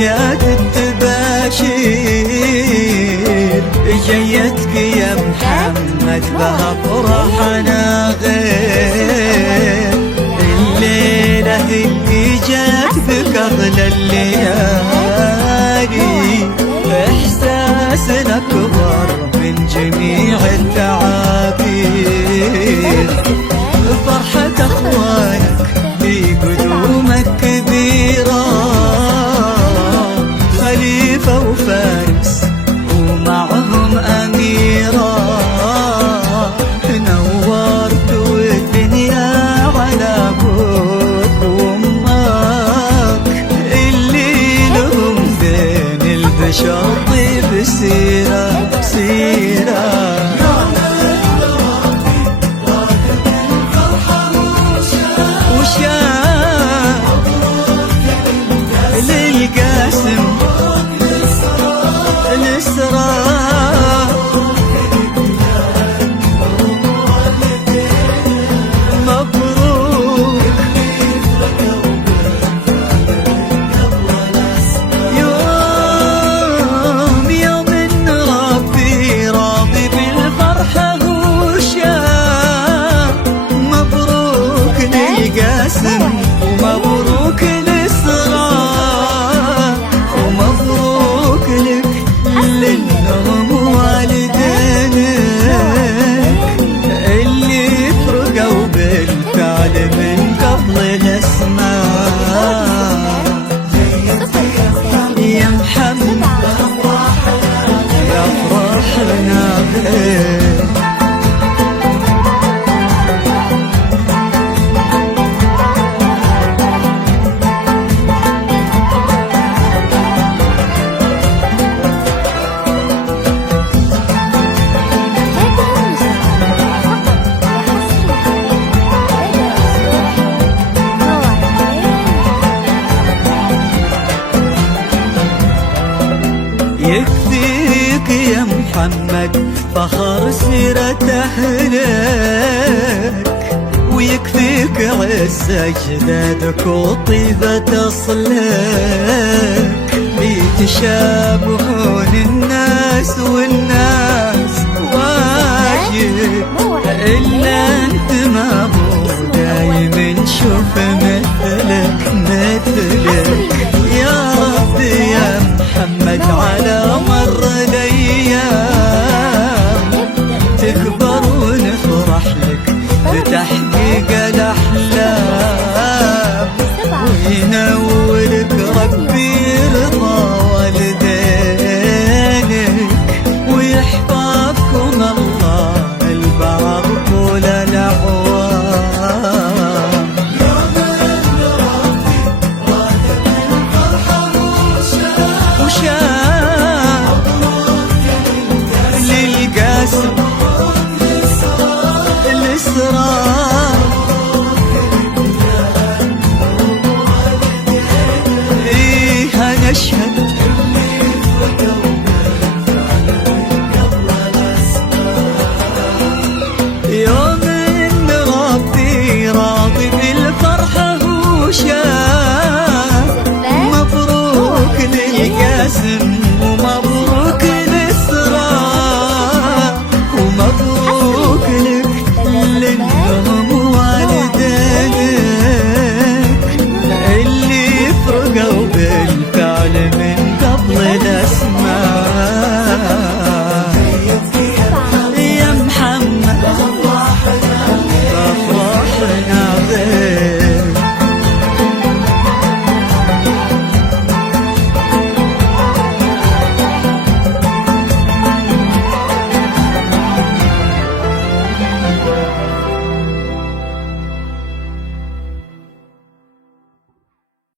أمجاد التباشير جيتك يا محمد بها فرحنا غير الليلة اللي جات بك أغلى الليالي إحساسنا أكبر من جميع التعابير فرحة أخوانك في قدومك كبيرة خليفة وفارس ومعهم أميرة نورت الدنيا على أبوك وأمك اللي لهم بين البشر طيب سيرة سيرة للقاسم الإسراء مبروك يوم إن ربي راضي بالفرحة وشاء مبروك للقاسم ومبروك لأنهم والدينك اللي فرقوا بالفعل من قبل الأسماء يا محمد يا فرحنا بك يكفيك يا محمد فخر سيرة أهلك ويكفيك عز أجدادك وطيبة أصلك بيتشابهون الناس والناس واجب إلا أنت ما